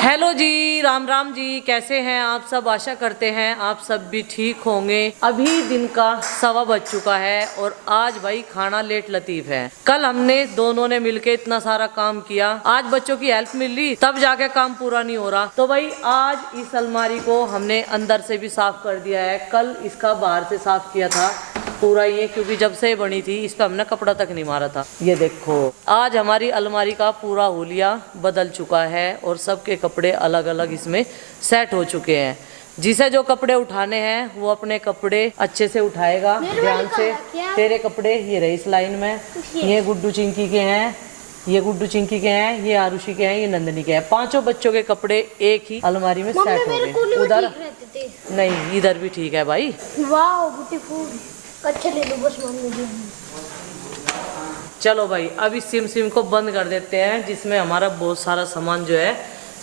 Hello जी, राम राम जी। कैसे हैं आप सब? आशा करते हैं आप सब भी ठीक होंगे। अभी दिन का 1:15 बज चुका है और आज भाई खाना लेट लतीफ है। कल हमने दोनों ने मिलके इतना सारा काम किया, आज बच्चों की हेल्प मिल रही तब जाके काम पूरा नहीं हो रहा। तो भाई आज इस अलमारी को हमने अंदर से भी साफ कर दिया है। कल इसका बाहर से साफ किया था पूरा ये, क्योंकि जब से बनी थी इस पर हमने कपड़ा तक नहीं मारा था। ये देखो, आज हमारी अलमारी का पूरा हुलिया बदल चुका है और सबके कपड़े अलग अलग इसमें सेट हो चुके हैं। जिसे जो कपड़े उठाने हैं वो अपने कपड़े अच्छे से उठाएगा, ध्यान से। तेरे कपड़े ये रहे इस लाइन में, ये गुड्डू चिंकी के हैं, ये गुड्डू चिंकी के हैं, ये आरुषि के हैं, ये नंदनी के हैं। पांचों बच्चों के कपड़े एक ही अलमारी में सेट हो गए। उधर नहीं, इधर भी ठीक है भाई। Wow beautiful. कच्चे ले लो बस मम्मी। चलो भाई, अब इस सिम को बंद कर देते हैं, जिसमें हमारा बहुत सारा सामान जो है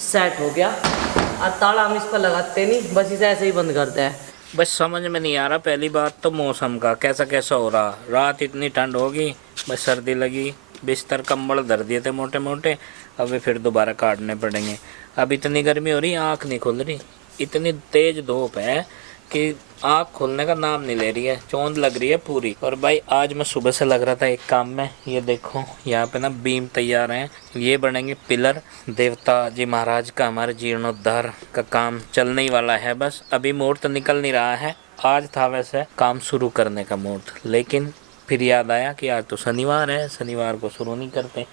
सेट हो गया। और ताला हम इस पर लगाते नहीं, बस इसे ऐसे ही बंद करते हैं। बस समझ में नहीं आ रहा पहली बात तो मौसम का कैसा कैसा हो रहा। रात इतनी ठंड होगी, बस सर्दी लगी, बिस्तर कंबल धर दिए थे मोटे मोटे, अब फिर दोबारा काटने पड़ेंगे। अब इतनी गर्मी हो रही, आँख नहीं खुल रही, इतनी तेज धूप है कि आँख खोलने का नाम नहीं ले रही है, चौंध लग रही है पूरी। और भाई आज मैं सुबह से लग रहा था एक काम में। ये देखो यहाँ पे ना बीम तैयार हैं, ये बनेंगे पिलर। देवता जी महाराज का हमारे जीर्णोद्धार का काम चलने ही वाला है। बस अभी मुहूर्त निकल नहीं रहा है। आज था वैसे काम शुरू करने का मुहूर्त, लेकिन फिर याद आया कि आज तो शनिवार है, शनिवार को शुरू नहीं करते,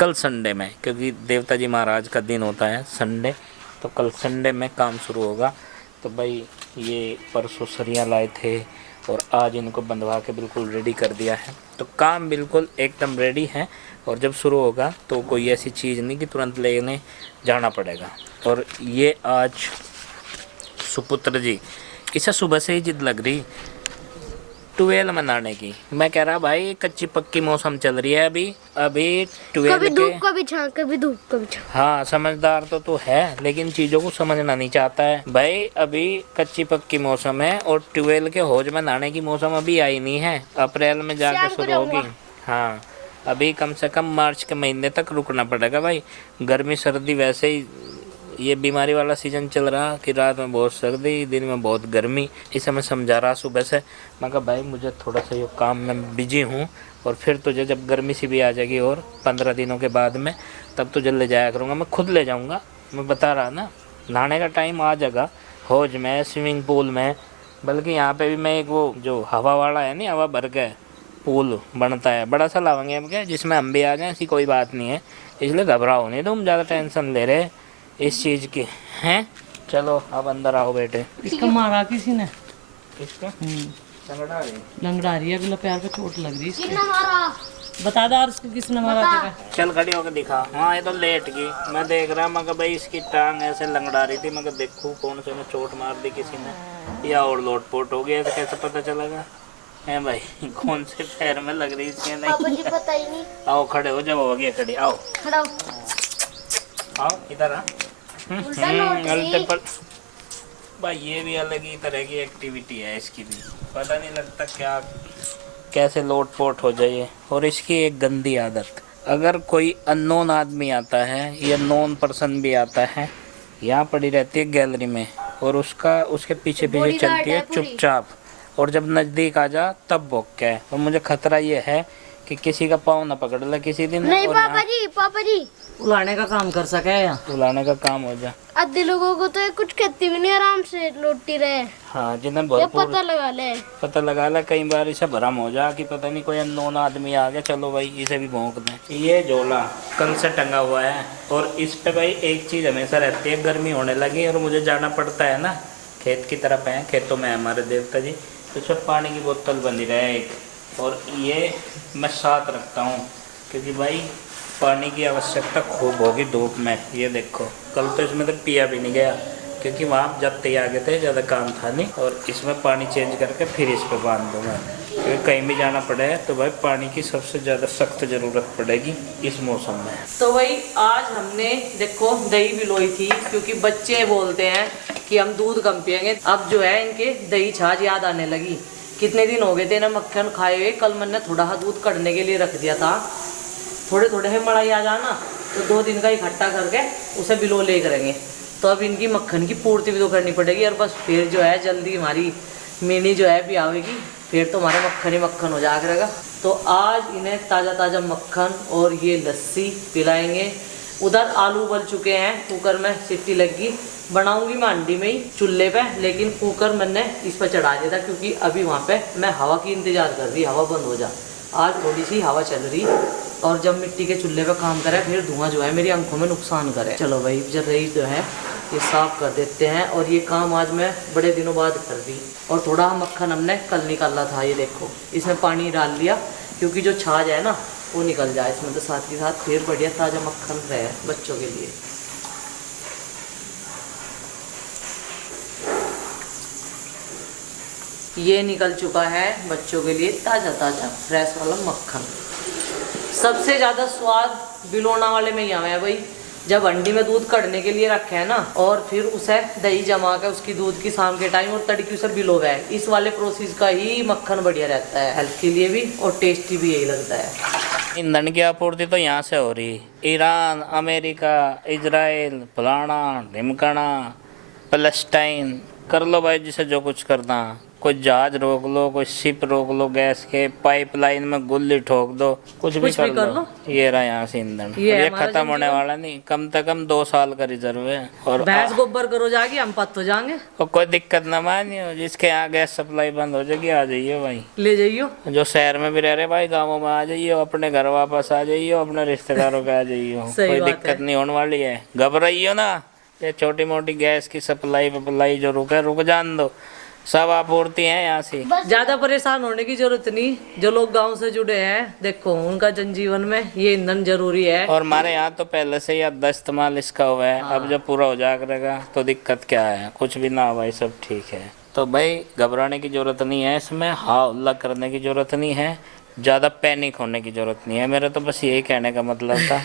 कल संडे में, क्योंकि देवता जी महाराज का दिन होता है संडे, तो कल संडे में काम शुरू होगा। तो भाई ये परसों सरिया लाए थे और आज इनको बंधवा के बिल्कुल रेडी कर दिया है, तो काम बिल्कुल एकदम रेडी है। और जब शुरू होगा तो कोई ऐसी चीज़ नहीं कि तुरंत लेने जाना पड़ेगा। और ये आज सुपुत्र जी, इसे सुबह से ही जिद लग रही ट्वेल्व मनाने की। मैं कह रहा भाई कच्ची पक्की मौसम चल रही है अभी ट्वेल्व, कभी धूप कभी छां, कभी धूप कभी छां। हाँ समझदार तो है, लेकिन चीज़ों को समझना नहीं चाहता है। भाई अभी कच्ची पक्की मौसम है और ट्वेल्व के हौज में नहाने की मौसम अभी आई नहीं है, अप्रैल में जाकर शुरू होगी। हाँ अभी कम से कम मार्च के महीने तक रुकना पड़ेगा भाई। गर्मी सर्दी वैसे ही ये बीमारी वाला सीज़न चल रहा कि रात में बहुत सर्दी, दिन में बहुत गर्मी। इसे मैं समझा रहा सुबह से, मैं कहा भाई मुझे थोड़ा सा ये काम में बिजी हूँ, और फिर तुझे जब गर्मी सी भी आ जाएगी और 15 दिनों के बाद में, तब तुझे ले जाया करूँगा, मैं खुद ले जाऊँगा। मैं बता रहा ना, नहाने का टाइम आ जाएगा हौज में, स्विमिंग पूल में। बल्कि यहाँ पे भी मैं एक वो जो हवा वाला है नहीं, हवा भर के पूल बनता है, बड़ा सा लाएंगे हम क्या, जिसमें हम भी आ जाएँ, ऐसी कोई बात नहीं है। इसलिए घबराओ नहीं, तुम ज़्यादा टेंशन ले रहे इस चीज़ की हैं। चलो अब अंदर आओ बेटे। इसका मारा किसी ने? किसका? लंगड़ा रही है, अगला पैर पे चोट लग रही है। मारा बता दो उसको किसने मारा तेरा? चल खड़ी होकर दिखा। हाँ ये तो लेट गई, मैं देख रहा, मगर भाई इसकी टांग ऐसे लंगड़ा रही थी, मगर देखूँ कौन से में चोट मार दी किसी ने, या और लोटपोट हो गया, ऐसे कैसे पता चलेगा है भाई कौन से पैर में लग रही इसके? नहीं पता ही नहीं। आओ खड़े हो, जब हो गया खड़ी, आओ खड़ा आओ इधर आ। अल्टे पर भाई ये भी अलग ही तरह की एक्टिविटी है इसकी भी, पता नहीं लगता क्या कैसे लोट पोट हो जाए। और इसकी एक गंदी आदत, अगर कोई अननोन आदमी आता है या नॉन पर्सन भी आता है, यहाँ पड़ी रहती है गैलरी में, और उसके पीछे पीछे चलती है चुपचाप, और जब नज़दीक आ जा तब भौंकता है। और मुझे खतरा ये है कि किसी का पाँव ना पकड़ ले किसी दिन। नहीं पापा जी उलाने का काम कर सके या उलाने का काम हो जा। आधे लोगों को तो कुछ कहती भी नहीं, आराम से लौटती रहे। हाँ जिन्हें भरपूर पता लगा ले कई बार इसे भरम हो जा कि पता नहीं कोई अननोन आदमी आ गया, चलो भाई इसे भी भौंक दें। ये झोला कल से टंगा हुआ है, और इस पे भाई एक चीज़ हमेशा रहती है, गर्मी होने लगी और मुझे जाना पड़ता है ना, खेत की तरफ है, खेतों में हमारे देवता जी, तो इसमें पानी की बोतल बनी रहे एक, और ये मैं साथ रखता हूँ, क्योंकि भाई पानी की आवश्यकता खूब होगी धूप में। ये देखो कल तो इसमें तो पिया भी नहीं गया, क्योंकि वहाँ जब तक आ गए थे, ज़्यादा काम था नहीं, और इसमें पानी चेंज करके फिर इस पर बांध दूँगा, क्योंकि कहीं भी जाना पड़े तो भाई पानी की सबसे ज़्यादा सख्त ज़रूरत पड़ेगी इस मौसम में। तो भाई आज हमने देखो दही भिगोई थी, क्योंकि बच्चे बोलते हैं कि हम दूध कम पियेंगे। अब जो है इनके दही छाछ याद आने लगी। कितने दिन हो गए थे ना मक्खन खाए हुए, कल मैंने थोड़ा सा दूध कढ़ने के लिए रख दिया था, थोड़े थोड़े है मलाई आ जाना, तो 2 दिन का इकट्ठा करके उसे बिलो ले करेंगे। तो अब इनकी मक्खन की पूर्ति भी तो करनी पड़ेगी, और बस फिर जो है जल्दी हमारी मिनी जो है भी आवेगी, फिर तो हमारे मक्खन ही मक्खन हो जाया करेगा। तो आज इन्हें ताज़ा ताज़ा मक्खन और ये लस्सी पिलाएंगे। उधर आलू उबल चुके हैं, कुकर में सीटी लगी, बनाऊंगी मैं अंडी में ही चूल्हे पे, लेकिन कुकर मैंने इस पर चढ़ा दिया था क्योंकि अभी वहाँ पे मैं हवा की इंतजार कर रही, हवा बंद हो जा। आज थोड़ी सी हवा चल रही, और जब मिट्टी के चूल्हे पे काम करे फिर धुआं जो है मेरी आंखों में नुकसान करे। चलो भाई जब रही जो है ये साफ कर देते हैं, और ये काम आज मैं बड़े दिनों बाद कर दी। और थोड़ा मक्खन हमने कल निकाला था, ये देखो इसमें पानी डाल लिया क्योंकि जो छाछ है ना वो निकल जाए इसमें, तो साथ के साथ फिर बढ़िया ताज़ा मक्खन रहे बच्चों के लिए। ये निकल चुका है बच्चों के लिए ताज़ा ताज़ा फ्रेश वाला मक्खन। सबसे ज़्यादा स्वाद बिलोना वाले में ही आया है भाई, जब अंडी में दूध कढ़ने के लिए रखे है ना, और फिर उसे दही जमा के उसकी दूध की शाम के टाइम और तड़की उसे बिलोवे है, इस वाले प्रोसेस का ही मक्खन बढ़िया रहता है, हेल्थ के लिए भी और टेस्टी भी यही लगता है। ईंधन की आपूर्ति तो यहाँ से हो रही, ईरान, अमेरिका, इजराइल, फलाना ढिमकाना, पैलेस्टाइन, कर लो भाई जिसे जो कुछ करना। कोई जहाज रोक लो, कोई शिप रोक लो, गैस के पाइपलाइन में गुल्ली ठोक दो, कुछ भी कर लो। ये रहा यहाँ से ईंधन, ये खत्म होने वाला नहीं, कम से कम 2 साल का रिजर्व है। और भैंस गोबर करो जाके, हम पत हो जाएंगे, और कोई दिक्कत ना मानियो, जिसके यहाँ गैस सप्लाई बंद हो जाएगी आ जाइए भाई, ले जाइयो। जो शहर में भी रह रहे भाई गाँवों में आ जाइए, अपने घर वापस आ जाइए, अपने रिश्तेदारों के आ जाइए, कोई दिक्कत नहीं होने वाली है। घबराइयो ना, ये छोटी मोटी गैस की सप्लाई जो रुक जान दो, सब आपूर्ति है यहाँ से। ज्यादा परेशान होने की जरूरत नहीं, जो लोग गांव से जुड़े हैं देखो उनका जनजीवन में ये ईंधन जरूरी है। और हमारे यहाँ तो पहले से ही 10 इस्तेमाल इसका हुआ है। हाँ। अब जब पूरा हो जाएगा तो दिक्कत क्या है, कुछ भी ना भाई सब ठीक है। तो भाई घबराने की जरूरत नहीं है इसमें, हाँ उल्ला करने की जरूरत नहीं है, ज़्यादा पैनिक होने की जरूरत नहीं है। मेरा तो बस यही कहने का मतलब था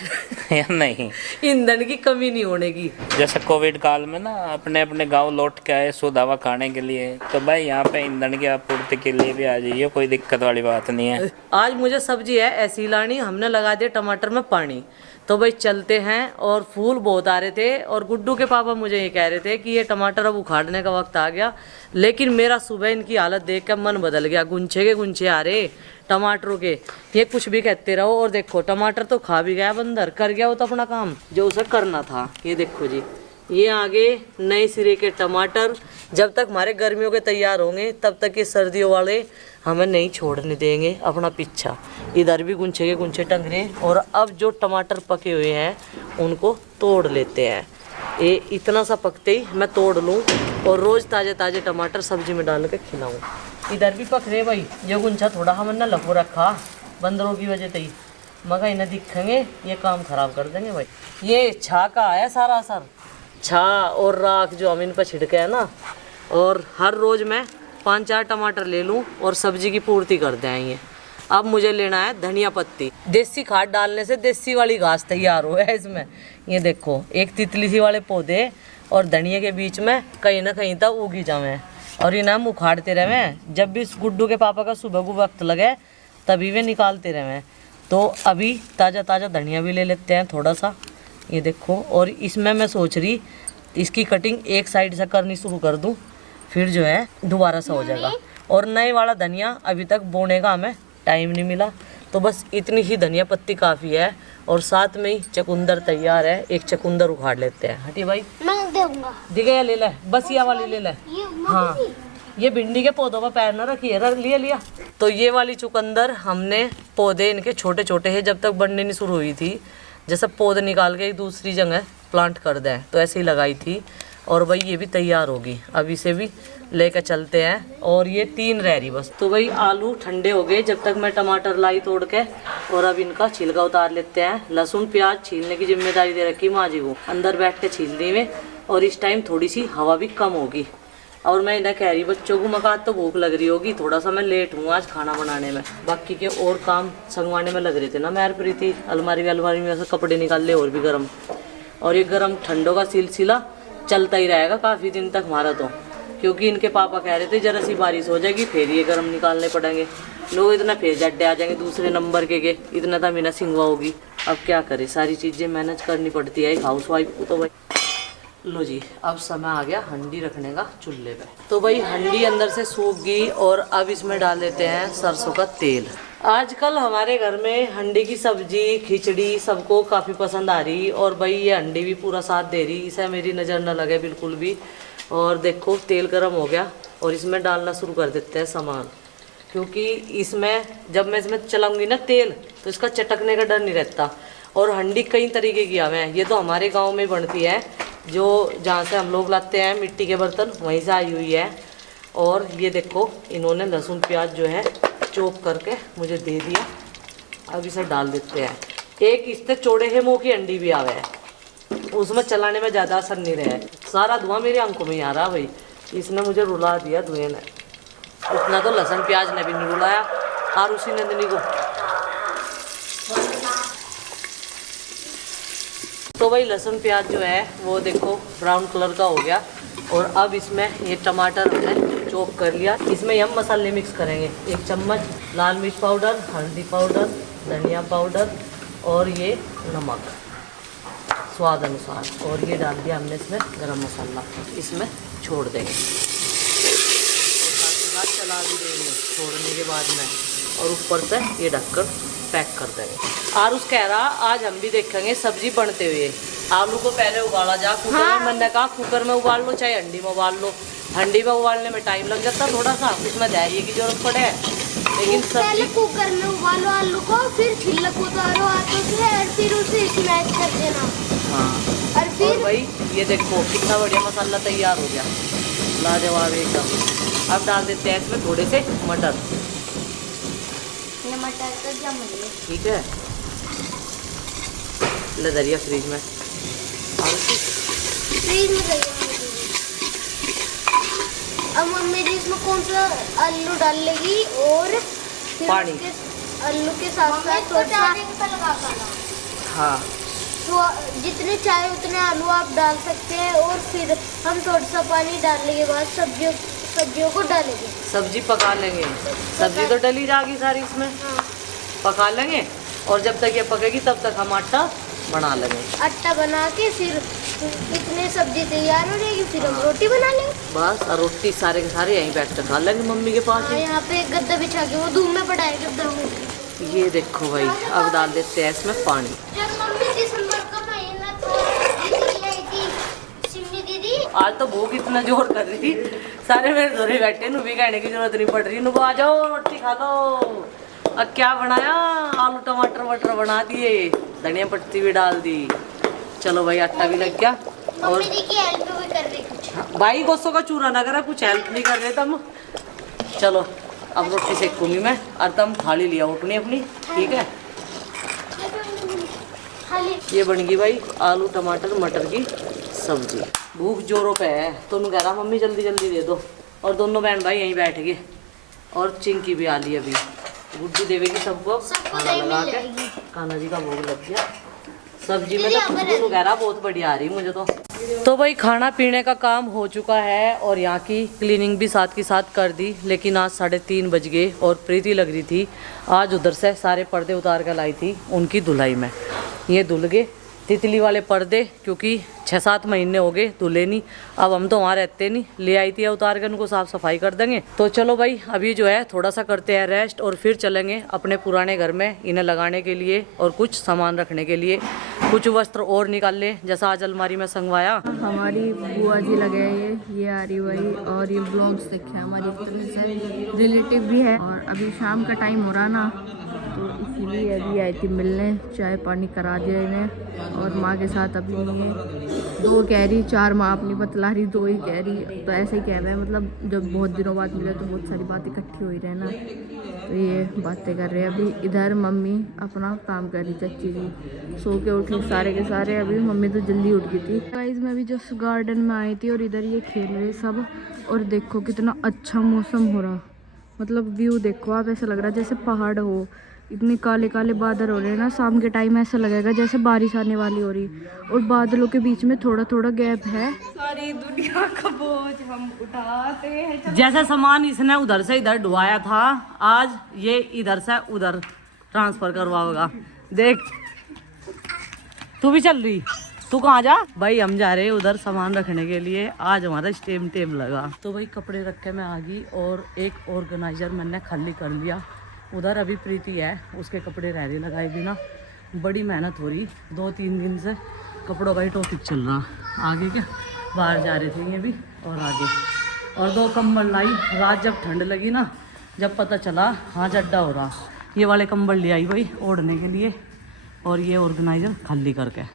या नहीं, ईंधन की कमी नहीं होने की। जैसे कोविड काल में ना अपने अपने गांव लौट के आए शुद्ध हवा खाने के लिए, तो भाई यहाँ पे ईंधन की आपूर्ति के लिए भी आ जाइए, कोई दिक्कत वाली बात नहीं है। आज मुझे सब्जी है ऐसी लानी, हमने लगा दिया टमाटर में पानी, तो भाई चलते हैं। और फूल बहुत आ रहे थे, और गुड्डू के पापा मुझे ये कह रहे थे कि ये टमाटर अब उखाड़ने का वक्त आ गया, लेकिन मेरा सुबह इनकी हालत देख कर मन बदल गया। गुंछे के गुंछे आ रहे टमाटरों के, ये कुछ भी कहते रहो। और देखो टमाटर तो खा भी गया बंदर, कर गया वो तो अपना काम जो उसे करना था। ये देखो जी, ये आगे नए सिरे के टमाटर, जब तक हमारे गर्मियों के तैयार होंगे तब तक ये सर्दियों वाले हमें नहीं छोड़ने देंगे अपना पीछा। इधर भी गुंछे के गुंछे टंग रहे, और अब जो टमाटर पके हुए हैं उनको तोड़ लेते हैं। ये इतना सा पकते ही मैं तोड़ लूँ और रोज़ ताज़े ताज़े टमाटर सब्जी में डाल के खिलाऊँ। इधर भी पक रहे भाई, ये गुंछा थोड़ा हमने लपो रखा बंदरों की वजह से ही, मगर इन्हें दिखेंगे ये काम खराब कर देंगे भाई। ये छा का आया सारा असर, छा और राख जो हम इन पर छिड़के है ना, और हर रोज़ मैं 5-4 टमाटर ले लूँ और सब्जी की पूर्ति कर देंगे। अब मुझे लेना है धनिया पत्ती, देसी खाद डालने से देसी वाली घास तैयार हुआ है इसमें। ये देखो एक तितली सी वाले पौधे और धनिया के बीच में कहीं ना कहीं तक उगी जावे, और इन्हें हम उखाड़ते रहे। जब भी गुड्डू के पापा का सुबह को वक्त लगे तभी वे निकालते रहे। तो अभी ताज़ा ताज़ा धनिया भी ले लेते हैं थोड़ा सा, ये देखो। और इसमें मैं सोच रही इसकी कटिंग एक साइड से करनी शुरू कर दूं, फिर जो है दोबारा सा हो जाएगा। और नए वाला धनिया अभी तक बोने का हमें टाइम नहीं मिला, तो बस इतनी ही धनिया पत्ती काफ़ी है। और साथ में ही चकुंदर तैयार है, एक चकुंदर उखाड़ लेते हैं। हटी भाई, मैं दूंगा, दिखे ले ले, बस ये वाली ले ले। हाँ, ये भिंडी के पौधों पर पैर न रखिए, रख लिया। तो ये वाली चुकंदर हमने पौधे इनके छोटे छोटे हैं, जब तक बढ़ने नहीं शुरू हुई थी, जैसे पौधे निकाल के एक दूसरी जगह प्लांट कर दें तो ऐसे ही लगाई थी। और भाई ये भी तैयार होगी, अब इसे भी लेकर चलते हैं। और ये 3 रह रही बस। तो भाई आलू ठंडे हो गए, जब तक मैं टमाटर लाई तोड़ के, और अब इनका छिलका उतार लेते हैं। लहसुन प्याज छीलने की जिम्मेदारी दे रखी माँ जी को, अंदर बैठ के छील दी में। और इस टाइम थोड़ी सी हवा भी कम होगी। और मैं इन्हें कह रही बच्चों को मकान तो भूख लग रही होगी, थोड़ा सा मैं लेट हूँ आज खाना बनाने में। बाकी के और काम संगवाने में लग रहे थे ना मैं प्रीति, अलमारी में से कपड़े निकाल ले और भी गर्म। और ये गर्म ठंडों का सिलसिला चलता ही रहेगा काफ़ी दिन तक हमारा, तो क्योंकि इनके पापा कह रहे थे जरा सी बारिश हो जाएगी फिर ये गर्म निकालने पड़ेंगे। लोग इतना फिर जड्डे आ जाएंगे दूसरे नंबर के इतना तो मीना सिंगवा होगी। अब क्या करें, सारी चीज़ें मैनेज करनी पड़ती है एक हाउस वाइफ को। तो भाई लो जी, अब समय आ गया हंडी रखने का चूल्हे पे। तो भाई हंडी अंदर से सूख गई और अब इसमें डाल देते हैं सरसों का तेल। आजकल हमारे घर में हंडी की सब्जी खिचड़ी सबको काफ़ी पसंद आ रही, और भाई ये हंडी भी पूरा साथ दे रही, इसे मेरी नज़र न लगे बिल्कुल भी। और देखो तेल गर्म हो गया और इसमें डालना शुरू कर देते हैं सामान, क्योंकि इसमें जब मैं इसमें चलाऊंगी ना तेल तो इसका चटकने का डर नहीं रहता। और हंडी कई तरीके की हमें, ये तो हमारे गांव में बनती है, जो जहाँ से हम लोग लाते हैं मिट्टी के बर्तन वहीं से आई हुई है। और ये देखो इन्होंने लहसुन प्याज जो है चॉप करके मुझे दे दिया। अब इसे डाल देते हैं। एक इससे चौड़े है मुँह की हंडी भी आवे है, उसमें चलाने में ज़्यादा असर नहीं रहा है। सारा धुआं मेरी आंखों में ही आ रहा भाई, इसने मुझे रुला दिया धुएं ने। इतना तो लहसुन प्याज ने भी नहीं रुलाया और उसी नंदिनी को। तो भाई लहसुन प्याज जो है वो देखो ब्राउन कलर का हो गया। और अब इसमें ये टमाटर हमने चॉप कर लिया। इसमें हम मसाले मिक्स करेंगे, 1 चम्मच लाल मिर्च पाउडर, हल्दी पाउडर, धनिया पाउडर और ये नमक स्वाद अनुसार। और ये डाल दिया हमने इसमें गरम मसाला, इसमें छोड़ देंगे और चला भी देंगे छोड़ने के बाद में। और ऊपर से ये ढककर पैक कर देंगे। आरुष कह रहा आज हम भी देखेंगे सब्जी बनते हुए। आलू को पहले उबाला जा कुकर में, मैंने कहा कुकर में उबाल लो चाहे हंडी में उबाल लो। हंडी में उबालने में टाइम लग जाता थोड़ा सा, उसमें दही की जरूरत पड़े, लेकिन पहले कुकर में उबालो आलू को, फिर छिलक उतारो हाथों से और फिर उसे स्मैश कर देना। हाँ और फिर भाई ये देखो कितना बढ़िया मसाला तैयार हो गया, लाजवाब एकदम। अब डाल देते हैं इसमें थोड़े से मटर। ये मटर तो जम गए। ठीक है, ले दरिया फ्रिज में। फ्रीज में गई। अब मम्मी जी इसमें कौन सा आलू डाल लेगी और फिर पानी। आलू के साथ साथ थोड़ा सा हाँ तो जितने चाहे उतने आलू आप डाल सकते हैं। और फिर हम थोड़ा सा पानी डालने के बाद सब्जियों को डालेंगे, सब्जी पका लेंगे। सब्जी तो डली जाएगी सारी इसमें, हाँ। पका लेंगे। और जब तक ये पकेगी तब तक हम आटा बना लेंगे। आटा बना के फिर इतने सब्जी तैयार हो जाएगी, फिर हम रोटी बना लेंगे बस। और रोटी सारे के सारे यहीं बैठ कर खा लेंगे मम्मी के पास हाँ, ही। यहाँ पे एक गद्दा बिछा के वो धूप में पड़ा है गद्दा में। ये देखो भाई, अब डाल देते हैं इसमें पानी। जब मम्मी दिसंबर का महीना तो दीदी आई थी, सिमी दीदी। आज तो भूख इतना जोर कर रही थी, सारे मेरे धोरे बैठे, नु भी कहने की जरूरत नहीं पड़ रही। नु आ जाओ रोटी खा लो। अब क्या बनाया, आलू टमाटर मटर बना दिए, धनिया पत्ती भी डाल दी। चलो भाई आटा भी लग गया। और मम्मी जी की हेल्प भी कर रही कुछ। भाई गोसों का चूरा ना करा, कुछ हेल्प नहीं कर रहे तुम। चलो अब रोटी सेकूंगी मैं और तुम थाली लिया अपनी अपनी, ठीक है। ये बन गई भाई आलू टमाटर मटर की सब्जी। भूख जोरों पे है तो कह रहा मम्मी जल्दी जल्दी दे दो। और दोनों बहन भाई यहीं बैठ गए। और चिंकी भी आ ली अभी, गुड्डी देवेगी सबको खाना लगा के। कान्हा जी का भोग लग गया। सब्जी में तो खुशबू वगैरह बहुत बढ़िया आ रही मुझे तो भाई खाना पीने का काम हो चुका है और यहाँ की क्लीनिंग भी साथ के साथ कर दी। लेकिन आज 3:30 बज गए और प्रीति लग रही थी आज उधर से सारे पर्दे उतार कर लाई थी उनकी धुलाई में। ये धुल गए तितली वाले पर्दे, क्योंकि 6-7 महीने हो गए धुले नहीं। अब हम तो वहाँ रहते नहीं, ले आई थी उतार कर उनको साफ सफाई कर देंगे। तो चलो भाई अभी जो है थोड़ा सा करते हैं रेस्ट और फिर चलेंगे अपने पुराने घर में इन्हें लगाने के लिए और कुछ सामान रखने के लिए। कुछ वस्त्र और निकाल ले जैसा आज अलमारी में संगवाया। हमारी बुआ जी लगे ये आ रही वही। और ये ब्लॉग्स देखे हमारी एक तरह से रिलेटिव भी है। और अभी शाम का टाइम हो रहा ना, तो इसीलिए अभी आई थी मिलने, चाय पानी करा दिया इन्हें। और माँ के साथ अभी नहीं है, 2 कह रही 4 माँ अपनी बतला रही, 2 ही कह रही। तो ऐसे ही कह रहे हैं, मतलब जब बहुत दिनों बाद मिले तो बहुत सारी बातें इकट्ठी हो ही रहे ना, तो ये बातें कर रहे हैं। अभी इधर मम्मी अपना काम कर रही, चच्ची जी सो के उठी सारे के सारे। अभी मम्मी तो जल्दी उठ गई थी। गाइस मैं अभी जस्ट गार्डन में आई थी और इधर ये खेल रहे सब। और देखो कितना अच्छा मौसम हो रहा, मतलब व्यू देखो आप, ऐसा लग रहा है जैसे पहाड़ हो। इतने काले काले बादल हो रहे हैं ना, शाम के टाइम ऐसा लगेगा जैसे बारिश आने वाली हो रही। और बादलों के बीच में थोड़ा थोड़ा गैप है। सारी दुनिया का बोझ हम उठाते हैं। जैसे सामान इसने उधर से इधर ढुआया था, आज ये इधर से उधर ट्रांसफर करवाओगा। देख तू भी चल रही? तू कहाँ जा? भाई हम जा रहे हैं उधर सामान रखने के लिए, आज हमारा स्टेम टेम लगा। तो भाई कपड़े रख के मैं आ गई और एक ऑर्गेनाइजर मैंने खाली कर लिया। उधर अभी प्रीति है, उसके कपड़े रह रहे लगाए बिना। बड़ी मेहनत हो रही 2-3 दिन से, कपड़ों का ही टॉपिक चल रहा। आगे क्या बाहर जा रहे थे ये भी और आगे। और 2 कंबल लाई, रात जब ठंड लगी ना, जब पता चला हाँ जड्डा हो रहा, ये वाले कंबल ले आई भाई ओढ़ने के लिए और ये ऑर्गेनाइजर खाली करके।